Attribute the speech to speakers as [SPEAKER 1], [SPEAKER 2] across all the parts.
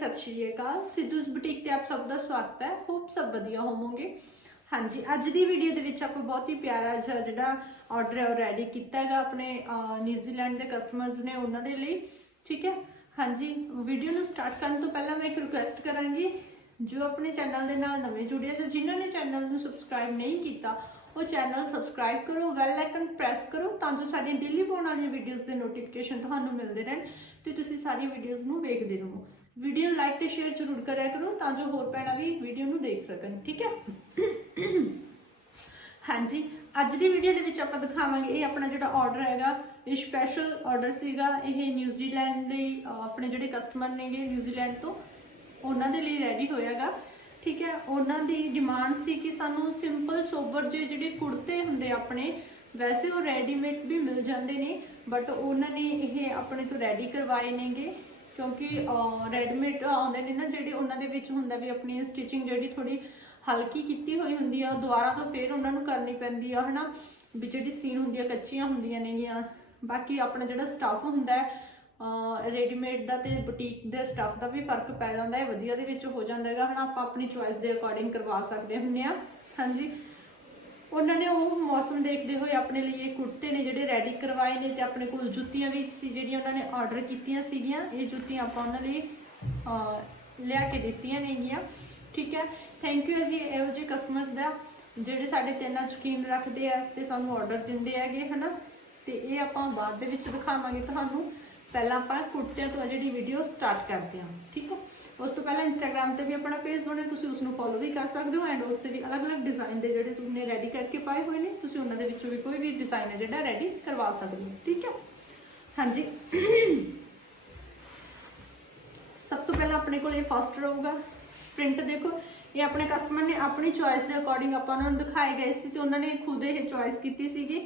[SPEAKER 1] ਸਤਿ ਸ਼੍ਰੀ ਅਕਾਲ। ਸਿੱਧੂਸ ਬੁਟੀਕ ਤੇ ਆਪ ਸਭ ਦਾ ਸਵਾਗਤ ਹੈ। ਹੋਪ ਸਭ ਵਧੀਆ ਹੋਵੋਗੇ। ਹਾਂਜੀ, ਅੱਜ ਦੀ ਵੀਡੀਓ ਦੇ ਵਿੱਚ ਆਪਾਂ ਬਹੁਤ ਹੀ ਪਿਆਰਾ ਜਿਹਾ ਜਿਹੜਾ ਆਰਡਰ ਹੈ ਉਹ ਰੈਡੀ ਕੀਤਾ ਹੈਗਾ ਆਪਣੇ ਨਿਊਜ਼ੀਲੈਂਡ ਦੇ ਕਸਟਮਰਸ ਨੇ ਉਹਨਾਂ ਦੇ ਲਈ। ਠੀਕ ਹੈ? ਹਾਂਜੀ ਵੀਡੀਓ ਨੂੰ ਸਟਾਰਟ ਕਰਨ ਤੋਂ ਪਹਿਲਾਂ ਮੈਂ ਇੱਕ ਰਿਕੁਐਸਟ ਕਰਾਂਗੀ, ਜੋ ਆਪਣੇ ਚੈਨਲ ਦੇ ਨਾਲ ਨਵੇਂ ਜੁੜੇ ਆ ਜਾਂ ਜਿਨ੍ਹਾਂ ਨੇ ਚੈਨਲ ਨੂੰ ਸਬਸਕ੍ਰਾਈਬ ਨਹੀਂ ਕੀਤਾ, ਉਹ ਚੈਨਲ ਸਬਸਕ੍ਰਾਈਬ ਕਰੋ ਬੈਲ ਆਈਕਨ ਪ੍ਰੈਸ ਕਰੋ, ਤਾਂ ਜੋ ਸਾਡੀਆਂ ਡੇਲੀ ਪਾਉਣ ਵਾਲੀਆਂ ਵੀਡੀਓਜ਼ ਦੇ ਨੋਟੀਫਿਕੇਸ਼ਨ ਤੁਹਾਨੂੰ ਮਿਲਦੇ ਰਹਿਣ ਤੇ ਤੁਸੀਂ ਸਾਰੀਆਂ ਵੀਡੀਓਜ਼ ਨੂੰ ਵੇਖਦੇ ਰਹੋ। ਵੀਡੀਓ ਨੂੰ ਲਾਈਕ ਤੇ ਸ਼ੇਅਰ ਜ਼ਰੂਰ ਕਰਿਆ ਕਰੋ ਤਾਂ ਜੋ ਹੋਰ ਭੈਣਾਂ ਵੀ ਵੀਡੀਓ ਨੂੰ ਦੇਖ ਸਕਣ, ਠੀਕ ਹੈ? ਹਾਂਜੀ, ਅੱਜ ਦੀ ਵੀਡੀਓ ਦੇ ਵਿੱਚ ਆਪਾਂ ਦਿਖਾਵਾਂਗੇ ਇਹ ਆਪਣਾ ਜਿਹੜਾ ਆਰਡਰ ਹੈਗਾ, ਇਹ ਸਪੈਸ਼ਲ ਆਰਡਰ ਸੀਗਾ, ਇਹ ਨਿਊਜ਼ੀਲੈਂਡ ਲਈ ਆਪਣੇ ਜਿਹੜੇ ਕਸਟਮਰ ਨੇਗੇ ਨਿਊਜ਼ੀਲੈਂਡ ਤੋਂ, ਉਹਨਾਂ ਦੇ ਲਈ ਰੈਡੀ ਹੋਇਆਗਾ, ਠੀਕ ਹੈ? ਉਹਨਾਂ ਦੀ ਡਿਮਾਂਡ ਸੀ ਕਿ ਸਾਨੂੰ ਸਿੰਪਲ ਸੋਬਰ ਜਿਹੇ ਜਿਹੜੇ ਕੁੜਤੇ ਹੁੰਦੇ ਆਪਣੇ, ਵੈਸੇ ਉਹ ਰੈਡੀਮੇਡ ਵੀ ਮਿਲ ਜਾਂਦੇ ਨੇ ਬਟ ਉਹਨਾਂ ਨੇ ਇਹ ਆਪਣੇ ਤੋਂ ਰੈਡੀ ਕਰਵਾਏ ਨੇਗੇ। ਕਿਉਂਕਿ ਰੈਡੀਮੇਡ ਆਉਂਦੇ ਨੇ ਨਾ ਜਿਹੜੇ ਉਹਨਾਂ ਦੇ ਵਿੱਚ ਹੁੰਦਾ ਵੀ ਆਪਣੀ ਸਟਿਚਿੰਗ ਜਿਹੜੀ ਥੋੜੀ ਹਲਕੀ ਕੀਤੀ ਹੋਈ ਹੁੰਦੀ ਆ, ਦੁਬਾਰਾ ਤੋਂ ਫੇਰ ਉਹਨਾਂ ਨੂੰ ਕਰਨੀ ਪੈਂਦੀ ਆ, ਹਨਾ? ਵੀ ਜਿਹੜੀ ਸੀਨ ਹੁੰਦੀ ਆ, ਕੱਚੀਆਂ ਹੁੰਦੀਆਂ ਨੇਗੀਆਂ। ਬਾਕੀ ਆਪਣਾ ਜਿਹੜਾ ਸਟਾਫ ਹੁੰਦਾ ਹੈ ਰੈਡੀਮੇਡ ਦਾ ਤੇ ਬੁਟੀਕ ਦੇ ਸਟਾਫ ਦਾ ਵੀ ਫ਼ਰਕ ਪੈ ਜਾਂਦਾ ਹੈ, ਵਧੀਆ ਦੇ ਵਿੱਚ ਹੋ ਜਾਂਦਾ ਹੈਗਾ, ਹਨਾ? ਆਪਾਂ ਆਪਣੀ ਚੁਆਇਸ ਦੇ ਅਕੋਰਡਿੰਗ ਕਰਵਾ ਸਕਦੇ ਹੁੰਨੇ ਆ। ਹਾਂਜੀ? ਉਹਨਾਂ ਨੇ ਉਹ ਮੌਸਮ ਦੇਖਦੇ ਹੋਏ ਆਪਣੇ ਲਈ ਇਹ ਕੁੜਤੇ ਨੇ ਜਿਹੜੇ ਰੈਡੀ ਕਰਵਾਏ ਨੇ ਤੇ ਆਪਣੇ ਕੋਲ ਜੁੱਤੀਆਂ ਵੀ ਸੀ ਜਿਹੜੀਆਂ ਉਹਨਾਂ ਨੇ ਆਰਡਰ ਕੀਤੀਆਂ ਸੀਗੀਆਂ। ਇਹ ਜੁੱਤੀਆਂ ਆਪਾਂ ਉਹਨਾਂ ਲਈ ਲਿਆ ਕੇ ਦਿੱਤੀਆਂ ਨੇਗੀਆਂ। ਠੀਕ ਹੈ? ਥੈਂਕ ਯੂ ਜੀ, ਇਹੋ ਜਿਹੇ ਕਸਟਮਰਸ ਦਾ ਜਿਹੜੇ ਸਾਡੇ ਤੇ ਇੰਨਾ ਯਕੀਨ ਰੱਖਦੇ ਆ ਤੇ ਸਾਨੂੰ ਆਰਡਰ ਦਿੰਦੇ ਹੈਗੇ, ਹਨਾ? ਤੇ ਇਹ ਆਪਾਂ ਬਾਅਦ ਦੇ ਵਿੱਚ ਦਿਖਾਵਾਂਗੇ ਤੁਹਾਨੂੰ। ਪਹਿਲਾਂ ਆਪਾਂ ਕੁੜਤਿਆਂ ਤੋਂ ਆ ਜਿਹੜੀ ਵੀਡੀਓ ਸਟਾਰਟ ਕਰਦੇ ਹਾਂ। ਠੀਕ ਹੈ? ਉਸ ਤੋਂ ਪਹਿਲਾਂ ਇੰਸਟਾਗ੍ਰam ਤੇ ਵੀ ਆਪਣਾ ਪੇਜ ਬਣਿਆ, ਤੁਸੀਂ ਉਸ ਨੂੰ ਫੋਲੋ ਵੀ ਕਰ ਸਕਦੇ ਹੋ ਐਂਡ ਉਸ ਤੇ ਵੀ ਅਲੱਗ-ਅਲੱਗ ਡਿਜ਼ਾਈਨ ਦੇ ਜਿਹੜੇ ਸੂਟ ਨੇ ਰੈਡੀ ਕਰਕੇ ਪਾਏ ਹੋਏ ਨੇ, ਤੁਸੀਂ ਉਹਨਾਂ ਦੇ ਵਿੱਚੋਂ ਵੀ ਕੋਈ ਵੀ ਡਿਜ਼ਾਈਨ ਹੈ ਜਿਹੜਾ ਰੈਡੀ ਕਰਵਾ ਸਕਦੇ ਹੋ, ਠੀਕ ਹੈ? ਹਾਂਜੀ। ਸਭ ਤੋਂ ਪਹਿਲਾਂ ਆਪਣੇ ਕੋਲ ਇਹ ਫਸਟ ਰਹੂਗਾ ਪ੍ਰਿੰਟ ਦੇਖੋ, ਇਹ ਆਪਣੇ ਕਸਟਮਰ ਨੇ ਆਪਣੀ ਚੁਆਇਸ ਦੇ ਅਕੋਰਡਿੰਗ ਆਪਾਂ ਉਹਨਾਂ ਨੂੰ ਦਿਖਾਏ ਗਏ ਸੀ ਤੇ ਉਹਨਾਂ ਨੇ ਖੁਦ ਇਹ ਚੁਆਇਸ ਕੀਤੀ ਸੀਗੀ।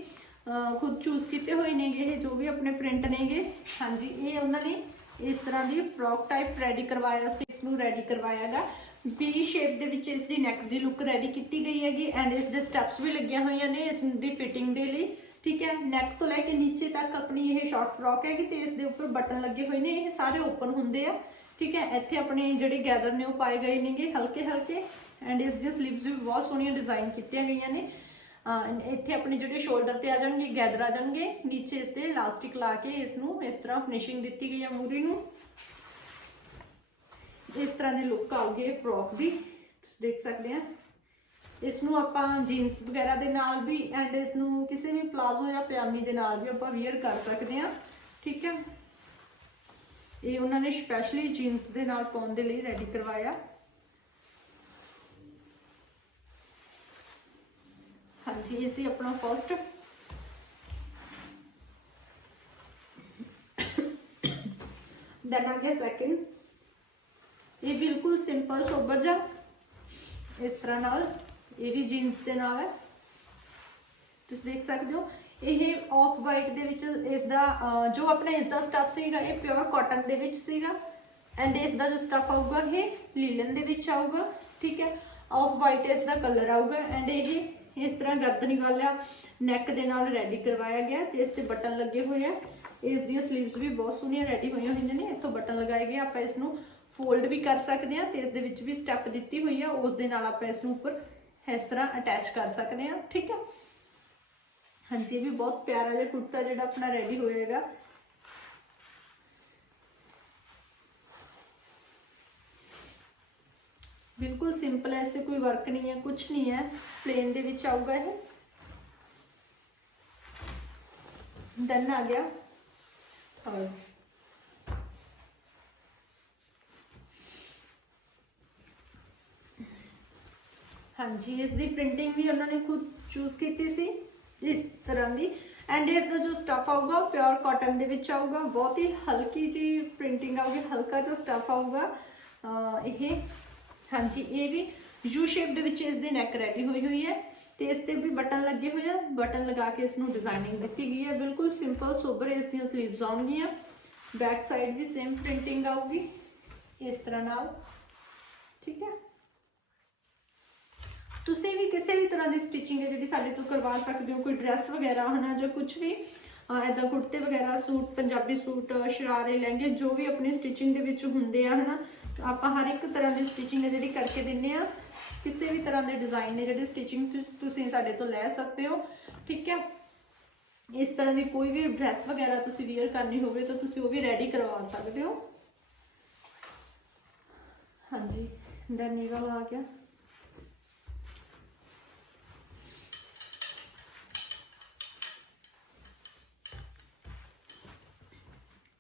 [SPEAKER 1] ਖੁਦ ਚੂਜ਼ ਕੀਤੇ ਹੋਏ ਨੇਗੇ ਇਹ ਜੋ ਵੀ ਆਪਣੇ ਪ੍ਰਿੰਟ ਨੇਗੇ। ਹਾਂਜੀ, ਇਹ ਉਹਨਾਂ ਨੇ ਇਸ ਤਰ੍ਹਾਂ ਦੀ ਫਰੋਕ ਟਾਈਪ ਰੈਡੀ ਕਰਵਾਇਆ ਸੀ, ਇਸ ਨੂੰ ਰੈਡੀ ਕਰਵਾਇਆਗਾ ਵੀ ਸ਼ੇਪ ਦੇ ਵਿੱਚ ਇਸ ਦੀ ਨੈਕ ਦੀ ਲੁੱਕ ਰੈਡੀ ਕੀਤੀ ਗਈ ਹੈਗੀ ਐਂਡ ਇਸ ਦੇ ਸਟੈਪਸ ਵੀ ਲੱਗੀਆਂ ਹੋਈਆਂ ਨੇ ਇਸ ਦੀ ਫਿਟਿੰਗ ਦੇ ਲਈ, ਠੀਕ ਹੈ? ਨੈਕ ਤੋਂ ਲੈ ਕੇ ਨੀਚੇ ਤੱਕ ਆਪਣੀ ਇਹ ਸ਼ਾਰਟ ਫਰੋਕ ਹੈਗੀ ਤੇ ਇਸ ਦੇ ਉੱਪਰ ਬਟਨ ਲੱਗੇ ਹੋਏ ਨੇ, ਇਹ ਸਾਰੇ ਓਪਨ ਹੁੰਦੇ ਆ, ਠੀਕ ਹੈ? ਇੱਥੇ ਆਪਣੇ ਜਿਹੜੇ ਗੈਦਰ ਨੇ ਉਹ ਪਾਏ ਗਏ ਨੇਗੇ ਹਲਕੇ ਹਲਕੇ ਐਂਡ ਇਸ ਦੀਆਂ ਸਲੀਵਸ ਵੀ ਬਹੁਤ ਸੋਹਣੀਆਂ ਡਿਜ਼ਾਈਨ ਕੀਤੀਆਂ ਗਈਆਂ ਨੇ। ਇੱਥੇ ਆਪਣੇ ਜਿਹੜੇ ਸ਼ੋਲਡਰ ਤੇ ਆ ਜਾਣਗੇ ਗੈਦਰ ਆ ਜਾਣਗੇ, ਨੀਚੇ ਇਸ ਤੇ ਇਲਾਸਟਿਕ ਲਾ ਕੇ ਇਸ ਨੂੰ ਇਸ ਤਰ੍ਹਾਂ ਫਿਨਿਸ਼ਿੰਗ ਦਿੱਤੀ ਗਈ ਹੈ ਮੂਰੀ ਨੂੰ। ਇਸ ਤਰ੍ਹਾਂ ਦੀ ਲੁੱਕ ਆਉਗੀ ਫਰੋਕ ਦੀ। ਤੁਸੀਂ ਦੇਖ ਸਕਦੇ ਆ। ਇਸ ਨੂੰ ਆਪਾਂ ਜੀਨਸ ਵਗੈਰਾ ਦੇ ਨਾਲ ਵੀ ਐਂਡ ਇਸ ਨੂੰ ਕਿਸੇ ਵੀ ਪਲਾਜ਼ੋ ਜਾਂ ਪਜਾਮੀ ਦੇ ਨਾਲ ਵੀ ਆਪਾਂ ਵੇਅਰ ਕਰ ਸਕਦੇ ਆ। ਠੀਕ ਹੈ ਇਹ ਉਹਨਾਂ ਨੇ ਸਪੈਸ਼ਲੀ ਜੀਨਸ ਦੇ ਨਾਲ ਪਾਉਣ ਦੇ ਲਈ ਰੈਡੀ ਕਰਵਾਇਆ। ਹਾਂਜੀ ਇਹ ਸੀ ਆਪਣਾ ਫਰਸਟ ਦੈਨ ਆ ਗਿਆ ਸੈਕਿੰਡ ਇਹ ਬਿਲਕੁਲ ਸਿੰਪਲ ਸੋਬਰ ਜਿਹਾ ਇਸ ਤਰ੍ਹਾਂ ਨਾਲ ਇਹ ਵੀ ਜੀਨਸ ਦੇ ਨਾਲ ਹੈ ਤੁਸੀਂ ਦੇਖ ਸਕਦੇ ਹੋ ਇਹ ਆਫ ਵਾਈਟ ਦੇ ਵਿੱਚ ਇਸ ਦਾ ਅਹ, ਜੋ ਆਪਣਾ ਇਸ ਦਾ ਸਟਫ ਸੀਗਾ ਇਹ ਪਿਓਰ ਕਾਟਨ ਦੇ ਵਿੱਚ ਸੀਗਾ ਐਂਡ ਇਸ ਦਾ ਜੋ ਸਟਫ ਆਊਗਾ ਇਹ ਲੀਲਨ ਦੇ ਵਿੱਚ ਆਊਗਾ ਠੀਕ ਹੈ ਆਫ ਵਾਈਟ ਇਸ ਦਾ ਕਲਰ ਆਊਗਾ ਐਂਡ ਇਹ ਇਸ ਤਰ੍ਹਾਂ ਗਰਦਨੀ ਵਾਲਾ ਨੈਕ ਦੇ ਨਾਲ ਰੈਡੀ ਕਰਵਾਇਆ ਗਿਆ ਤੇ ਇਸ ਤੇ ਬਟਨ ਲੱਗੇ ਹੋਏ ਆ। ਇਸ ਦੀਆਂ ਸਲੀਵਸ ਵੀ ਬਹੁਤ ਸੋਹਣੀਆਂ ਰੈਡੀ ਹੋਈਆਂ ਹੋਈਆਂ ਨੇ, ਇੱਥੋਂ ਬਟਨ ਲਗਾਏ ਗਏ ਆਪਾਂ ਇਸ ਨੂੰ ਫੋਲਡ ਵੀ ਕਰ ਸਕਦੇ ਆ ਤੇ ਇਸ ਦੇ ਵਿੱਚ ਵੀ ਸਟੈਪ ਦਿੱਤੀ ਹੋਈ ਆ, ਉਸ ਦੇ ਨਾਲ ਆਪਾਂ ਇਸ ਨੂੰ ਉੱਪਰ ਇਸ ਤਰ੍ਹਾਂ ਅਟੈਚ ਕਰ ਸਕਦੇ ਆ, ਠੀਕ ਹੈ ਹਾਂਜੀ, ਇਹ ਵੀ ਬਹੁਤ ਪਿਆਰਾ ਜਿਹਾ ਕੁੜਤਾ ਜਿਹੜਾ ਆਪਣਾ ਰੈਡੀ ਹੋਏਗਾ ਬਿਲਕੁਲ ਸਿੰਪਲ ਹੈ ਇਸ ਤੇ ਕੋਈ ਵਰਕ ਨਹੀਂ ਹੈ ਕੁਝ ਨਹੀਂ ਹੈ ਪਲੇਨ ਦੇ ਵਿੱਚ ਆਊਗਾ ਇਹ ਦੈਨ ਆ ਗਿਆ ਥਰਡ ਹਾਂਜੀ ਇਸ ਦੀ ਪ੍ਰਿੰਟਿੰਗ ਵੀ ਉਹਨਾਂ ਨੇ ਖੁਦ ਚੂਜ਼ ਕੀਤੀ ਸੀ ਇਸ ਤਰ੍ਹਾਂ ਦੀ ਐਂਡ ਇਸ ਦਾ ਜੋ ਸਟਫ ਆਊਗਾ ਪਿਓਰ ਕਾਟਨ ਦੇ ਵਿੱਚ ਆਊਗਾ ਬਹੁਤ ਹੀ ਹਲਕੀ ਜੀ ਪ੍ਰਿੰਟਿੰਗ ਆਊਗੀ ਹਲਕਾ ਜਿਹਾ ਸਟਫ ਆਊਗਾ ਅਹ ਇਹ ਹਾਂਜੀ, ਇਹ ਵੀ ਯੂ ਸ਼ੇਪ ਦੇ ਵਿੱਚ ਇਸ ਦੀ ਨੈਕ ਰੈਡੀ ਹੋਈ ਹੋਈ ਹੈ ਤੇ ਇਸ ਤੇ ਵੀ ਬਟਨ ਲੱਗੇ ਹੋਏ ਆ। ਬਟਨ ਲਗਾ ਕੇ ਇਸ ਨੂੰ ਡਿਜ਼ਾਈਨਿੰਗ ਦਿੱਤੀ ਗਈ ਹੈ। ਬਿਲਕੁਲ ਸਿੰਪਲ ਸੋਬਰ ਇਸ ਦੀਆਂ ਸਲੀਵਸ ਆਉਣਗੀਆਂ। ਬੈਕ ਸਾਈਡ ਵੀ ਸੇਮ ਪ੍ਰਿੰਟਿੰਗ ਆਊਗੀ। ਇਸ ਤਰ੍ਹਾਂ ਨਾਲ। ਠੀਕ ਹੈ? ਤੁਸੀਂ ਵੀ ਕਿਸੇ ਵੀ ਤਰ੍ਹਾਂ ਦੀ ਸਟਿਚਿੰਗ ਹੈ ਜਿਹੜੀ ਸਾਡੇ ਤੋਂ ਕਰਵਾ ਸਕਦੇ ਹੋ, ਕੋਈ ਡਰੈਸ ਵਗੈਰਾ ਹਨਾ ਜਾਂ ਕੁਝ ਵੀ ਐਦਾਂ ਕੁੜਤੇ ਵਗੈਰਾ, ਸੂਟ, ਪੰਜਾਬੀ ਸੂਟ ਸ਼ਰਾਰੇ, ਲਹਿੰਗੇ, ਜੋ ਵੀ ਆਪਣੀ ਸਟਿਚਿੰਗ ਦੇ ਵਿੱਚ ਹੁੰਦੇ ਆ ਹਨਾ ਆਪਾਂ ਹਰ ਇੱਕ ਤਰ੍ਹਾਂ ਦੀ ਸਟਿਚਿੰਗ ਹੈ ਜਿਹੜੀ ਕਰਕੇ ਦਿੰਨੇ ਆ। ਕਿਸੇ ਵੀ ਤਰ੍ਹਾਂ ਦੇ ਡਿਜ਼ਾਈਨ ਨੇ ਜਿਹੜੇ ਸਟਿਚਿੰਗ ਤੁਸੀਂ ਸਾਡੇ ਤੋਂ ਲੈ ਸਕਦੇ ਹੋ। ਠੀਕ ਹੈ? ਇਸ ਤਰ੍ਹਾਂ ਦੀ ਕੋਈ ਵੀ ਡਰੈਸ ਵਗੈਰਾ ਤੁਸੀਂ ਵੇਅਰ ਕਰਨੀ ਹੋਵੇ ਤਾਂ ਤੁਸੀਂ ਉਹ ਵੀ ਰੈਡੀ ਕਰਵਾ ਸਕਦੇ ਹੋ। ਹਾਂਜੀ ਦੈਨ ਇਹ ਵਾਲਾ ਆ ਗਿਆ।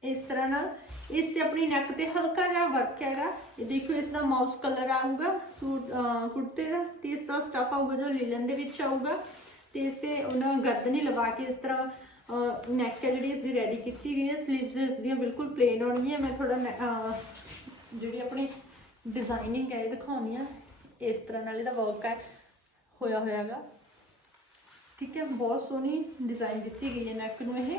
[SPEAKER 1] ਇਸ ਤਰ੍ਹਾਂ ਨਾਲ ਇਸ ਤੇ ਆਪਣੀ ਨੈਕ ਤੇ ਹਲਕਾ ਜਿਹਾ ਵਰਕ ਹੈਗਾ। ਇਹ ਦੇਖੋ ਇਸ ਦਾ ਮਾਊਸ ਕਲਰ ਆਊਗਾ, ਸੂਟ ਕੁੜਤੇ ਦਾ, ਤੇ ਇਸ ਦਾ ਸਟਫ ਆਊਗਾ ਜੋ ਲੀਲਨ ਦੇ ਵਿੱਚ ਆਊਗਾ। ਤੇ ਇਸ ਤੇ ਉਹਨਾਂ ਗਰਦਨੀ ਲਵਾ ਕੇ ਇਸ ਤਰ੍ਹਾਂ ਨੈਕ ਹੈ ਜਿਹੜੀ, ਇਸ ਦੀ ਰੈਡੀ ਕੀਤੀ ਗਈ ਹੈ। ਸਲੀਵਸ ਇਸ ਦੀਆਂ ਬਿਲਕੁਲ ਪਲੇਨ ਹੋਣਗੀਆਂ। ਮੈਂ ਥੋੜਾ ਜਿਹੜੀ ਆਪਣੀ ਡਿਜ਼ਾਈਨਿੰਗ ਹੈ, ਇਹ ਦਿਖਾਉਣੀ ਆ। ਇਸ ਤਰ੍ਹਾਂ ਨਾਲ ਇਹਦਾ ਵਰਕ ਹੈ, ਹੋਇਆ ਹੋਇਆਗਾ ਠੀਕ ਹੈ, ਬਹੁਤ ਸੋਹਣੀ ਡਿਜ਼ਾਈਨ ਦਿੱਤੀ ਗਈ ਹੈ ਨੈਕ ਨੂੰ ਇਹ।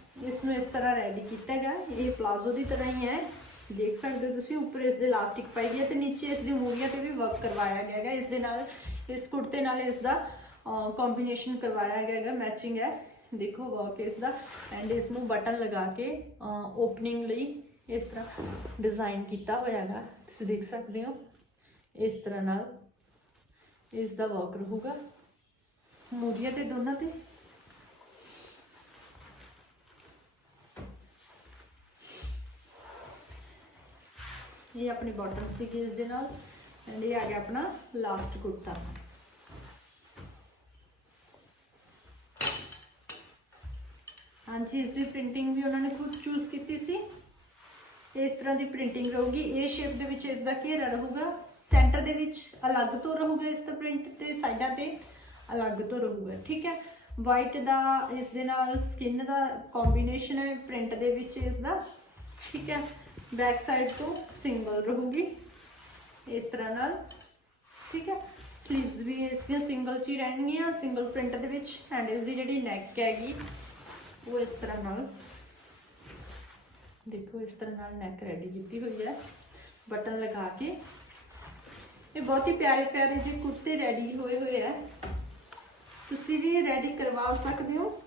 [SPEAKER 1] ਇਸ ਨੂੰ ਇਸ ਤਰ੍ਹਾਂ ਰੈਡੀ ਕੀਤਾ ਗਿਆ। ਇਹ ਪਲਾਜ਼ੋ ਦੀ ਤਰ੍ਹਾਂ ਹੀ ਹੈ। ਦੇਖ ਸਕਦੇ ਹੋ ਤੁਸੀਂ, ਉੱਪਰ ਇਸ ਦੇ ਇਲਾਸਟਿਕ ਪਾਈ ਗਈ ਹੈ ਤੇ ਨੀਚੇ ਇਸ ਦੀ ਮੂਰੀਆਂ ਤੇ ਵੀ ਵਰਕ ਕਰਵਾਇਆ ਗਿਆ ਹੈਗਾ। ਇਸ ਦੇ ਨਾਲ, ਇਸ ਕੁੜਤੇ ਨਾਲ ਇਸ ਦਾ ਕੰਬੀਨੇਸ਼ਨ ਕਰਵਾਇਆ ਗਿਆ ਹੈਗਾ। ਮੈਚਿੰਗ ਹੈ। ਦੇਖੋ ਵਰਕ ਇਸ ਦਾ ਐਂਡ ਇਸ ਨੂੰ ਬਟਨ ਲਗਾ ਕੇ ਓਪਨਿੰਗ ਲਈ ਇਸ ਤਰ੍ਹਾਂ ਡਿਜ਼ਾਈਨ ਕੀਤਾ ਹੋਇਆ ਹੈਗਾ। ਤੁਸੀਂ ਦੇਖ ਸਕਦੇ ਹੋ, ਇਸ ਤਰ੍ਹਾਂ ਨਾਲ ਇਸ ਦਾ ਵਰਕ ਰਹੂਗਾ। ਮੂਰੀਆਂ ਤੇ ਦੋਨਾਂ ਤੇ। ਇਹ ਆਪਣੀ ਬਾਟਮ ਸੀਗੀ ਇਸ ਦੇ ਨਾਲ ਐਂਡ ਇਹ ਆ ਗਿਆ ਆਪਣਾ ਲਾਸਟ ਕੁੜਤਾ। ਹਾਂਜੀ ਇਸ ਦੀ ਪ੍ਰਿੰਟਿੰਗ ਵੀ ਉਹਨਾਂ ਨੇ ਖੁਦ ਚੂਜ਼ ਕੀਤੀ ਸੀ। ਇਸ ਤਰ੍ਹਾਂ ਦੀ ਪ੍ਰਿੰਟਿੰਗ ਰਹੂਗੀ। ਇਹ ਸ਼ੇਪ ਦੇ ਵਿੱਚ ਇਸ ਦਾ ਘੇਰਾ ਰਹੂਗਾ। ਸੈਂਟਰ ਦੇ ਵਿੱਚ ਅਲੱਗ ਤੋਂ ਰਹੂਗਾ ਇਸ ਦਾ ਪ੍ਰਿੰਟ ਤੇ ਸਾਈਡਾਂ ਤੇ ਅਲੱਗ ਤੋਂ ਰਹੂਗਾ, ਠੀਕ ਹੈ? ਵਾਈਟ ਦਾ ਇਸ ਦੇ ਨਾਲ ਸਕਿਨ ਦਾ ਕੰਬੀਨੇਸ਼ਨ ਹੈ ਪ੍ਰਿੰਟ ਦੇ ਵਿੱਚ ਇਸ ਦਾ ਠੀਕ ਹੈ? ਬੈਕ ਸਾਈਡ ਤੋਂ ਸਿੰਗਲ ਰਹੂਗੀ ਇਸ ਤਰ੍ਹਾਂ ਨਾਲ, ਠੀਕ ਹੈ? ਸਲੀਵਸ ਵੀ ਇਸ ਦੀਆਂ ਸਿੰਗਲ ਚ ਹੀ ਰਹਿਣਗੀਆਂ, ਸਿੰਗਲ ਪ੍ਰਿੰਟ ਦੇ ਵਿੱਚ ਐਂਡ ਇਸ ਦੀ ਜਿਹੜੀ ਨੈਕ ਹੈਗੀ, ਉਹ ਇਸ ਤਰ੍ਹਾਂ ਨਾਲ, ਦੇਖੋ ਇਸ ਤਰ੍ਹਾਂ ਨਾਲ ਨੈਕ ਰੈਡੀ ਕੀਤੀ ਹੋਈ ਹੈ, ਬਟਨ ਲਗਾ ਕੇ। ਇਹ ਬਹੁਤ ਹੀ ਪਿਆਰੇ ਪਿਆਰੇ ਜਿਹੇ ਕੁੜਤੇ ਰੈਡੀ ਹੋਏ ਹੋਏ ਹੈ। ਤੁਸੀਂ ਵੀ ਇਹ ਰੈਡੀ ਕਰਵਾ ਸਕਦੇ ਹੋ।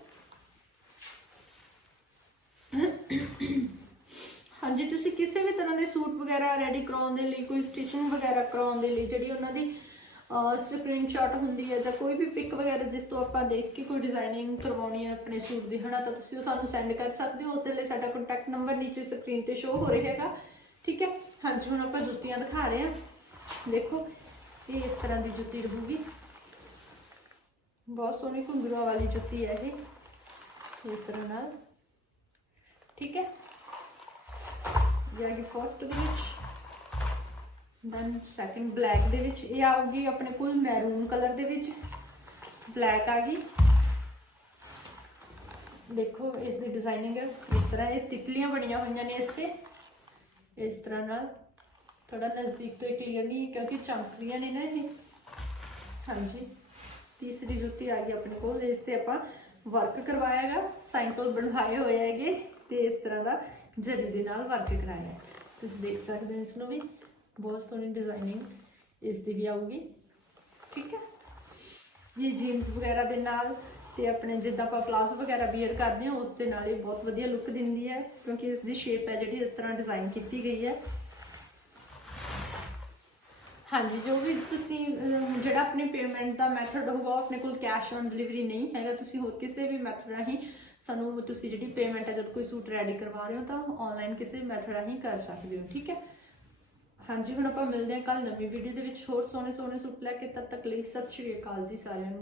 [SPEAKER 1] ਹਾਂਜੀ, ਤੁਸੀਂ ਕਿਸੇ ਵੀ ਤਰ੍ਹਾਂ ਦੇ ਸੂਟ ਵਗੈਰਾ ਰੈਡੀ ਕਰਾਉਣ ਦੇ ਲਈ, ਕੋਈ ਸਟਿਚਿੰਗ ਵਗੈਰਾ ਕਰਾਉਣ ਦੇ ਲਈ, ਜਿਹੜੀ ਉਹਨਾਂ ਦੀ ਸਕਰੀਨਸ਼ਾਟ ਹੁੰਦੀ ਹੈ ਜਾਂ ਕੋਈ ਵੀ ਪਿਕ ਵਗੈਰਾ ਜਿਸ ਤੋਂ ਆਪਾਂ ਦੇਖ ਕੇ ਕੋਈ ਡਿਜ਼ਾਈਨਿੰਗ ਕਰਵਾਉਣੀ ਹੈ ਆਪਣੇ ਸੂਟ ਦੀ, ਹਨਾ, ਤਾਂ ਤੁਸੀਂ ਉਹ ਸਾਨੂੰ ਸੈਂਡ ਕਰ ਸਕਦੇ ਹੋ। ਉਸ ਦੇ ਲਈ ਸਾਡਾ ਕੰਟੈਕਟ ਨੰਬਰ ਨੀਚੇ ਸਕਰੀਨ ਤੇ ਸ਼ੋ ਹੋ ਰਿਹਾ ਹੈਗਾ। ਠੀਕ ਹੈ? ਹਾਂਜੀ, ਹੁਣ ਆਪਾਂ ਜੁੱਤੀਆਂ ਦਿਖਾ ਰਹੇ ਹਾਂ। ਦੇਖੋ, ਇਹ ਇਸ ਤਰ੍ਹਾਂ ਦੀ ਜੁੱਤੀ ਰਹੂਗੀ। ਬਹੁਤ ਸੋਹਣੀ ਘੁੰਗਰੂਆਂ ਵਾਲੀ ਜੁੱਤੀ ਹੈ ਇਹ, ਇਸ ਤਰ੍ਹਾਂ ਨਾਲ। ਠੀਕ ਹੈ? ਇਹ ਆ ਗਈ ਫਰਸਟ ਦੇ ਵਿੱਚ ਦੈਨ ਸੈਕੰਡ ਬਲੈਕ ਦੇ ਵਿੱਚ, ਇਹ ਆਊਗੀ ਆਪਣੇ ਕੋਲ ਮੈਰੂਨ ਕਲਰ ਦੇ ਵਿੱਚ ਬਲੈਕ ਆ ਗਈ। ਦੇਖੋ, ਇਸ ਦੀ ਡਿਜ਼ਾਈਨਿੰਗ ਇਸ ਤਰ੍ਹਾਂ ਇਹ ਤਿਤਲੀਆਂ ਬਣੀਆਂ ਹੋਈਆਂ ਨੇ ਇਸ ਤੇ। ਇਸ ਤਰ੍ਹਾਂ ਨਾਲ ਥੋੜਾ ਨਜ਼ਦੀਕ ਤੋਂ ਕਲੀਅਰ ਨਹੀਂ, ਕਿਉਂਕਿ ਚਮਕ ਰਹੀਆਂ ਨੇ ਨਾ ਇਹ। ਹਾਂਜੀ, ਤੀਸਰੀ ਜੁੱਤੀ ਆ ਗਈ ਆਪਣੇ ਕੋਲ, ਇਸ ਤੇ ਆਪਾਂ ਵਰਕ ਕਰਵਾਇਆ ਹੈਗਾ, ਸਾਈਕਲ ਬਣਵਾਏ ਹੋਏ ਹੈਗੇ, ਤੇ ਇਸ ਤਰ੍ਹਾਂ ਦਾ ਜਰੀ ਦੇ ਨਾਲ ਵਰਕ ਕਰਾਇਆ ਹੈ। ਤੁਸੀਂ ਦੇਖ ਸਕਦੇ ਹੋ ਇਸ ਨੂੰ ਵੀ। ਬਹੁਤ ਸੋਹਣੀ ਡਿਜ਼ਾਈਨਿੰਗ ਇਸ ਦੀ ਵੀ ਆਊਗੀ। ਠੀਕ ਹੈ? ਇਹ ਜੀਨਸ ਵਗੈਰਾ ਦੇ ਨਾਲ ਤੇ ਆਪਣੇ ਜਿੱਦਾਂ ਆਪਾਂ ਪਲਾਜ਼ੋ ਵਗੈਰਾ ਵੀਅਰ ਕਰਦੇ ਹਾਂ ਉਸ ਦੇ ਨਾਲ ਇਹ ਬਹੁਤ ਵਧੀਆ ਲੁੱਕ ਦਿੰਦੀ ਹੈ ਕਿਉਂਕਿ ਇਸ ਦੀ ਸ਼ੇਪ ਹੈ ਜਿਹੜੀ ਇਸ ਤਰ੍ਹਾਂ ਡਿਜ਼ਾਈਨ ਕੀਤੀ ਗਈ ਹੈ। ਹਾਂਜੀ ਜੋ ਵੀ ਤੁਸੀਂ ਅਹ, ਜਿਹੜਾ ਆਪਣੀ ਪੇਮੈਂਟ ਦਾ ਮੈਥਡ ਹੋਊਗਾ ਉਹ ਆਪਣੇ ਕੋਲ ਕੈਸ਼ ਔਨ ਡਿਲੀਵਰੀ ਨਹੀਂ ਹੈਗਾ। ਤੁਸੀਂ ਹੋਰ ਕਿਸੇ ਵੀ ਮੈਥਡ ਰਾਹੀਂ ਸਾਨੂੰ ਤੁਸੀਂ ਜਿਹੜੀ ਪੇਮੈਂਟ ਹੈ, ਜਦ ਕੋਈ ਸੂਟ ਰੈਡੀ ਕਰਵਾ ਰਹੇ ਹੋ ਤਾਂ ਆਨਲਾਈਨ ਕਿਸੇ ਮੈਥਡ ਰਾਹੀਂ ਕਰ ਸਕਦੇ ਹੋ, ਠੀਕ ਹੈ? ਹਾਂਜੀ, ਹੁਣ ਆਪਾਂ ਮਿਲਦੇ ਹਾਂ ਕੱਲ ਨਵੀਂ ਵੀਡੀਓ ਦੇ ਵਿੱਚ। ਹੋਰ ਸੋਹਣੇ ਸੋਹਣੇ ਸੂਟ ਲੈ ਕੇ ਤਦ ਤੱਕ ਲਈ ਸਤਿ ਸ਼੍ਰੀ ਅਕਾਲ ਜੀ ਸਾਰਿਆਂ ਨੂੰ।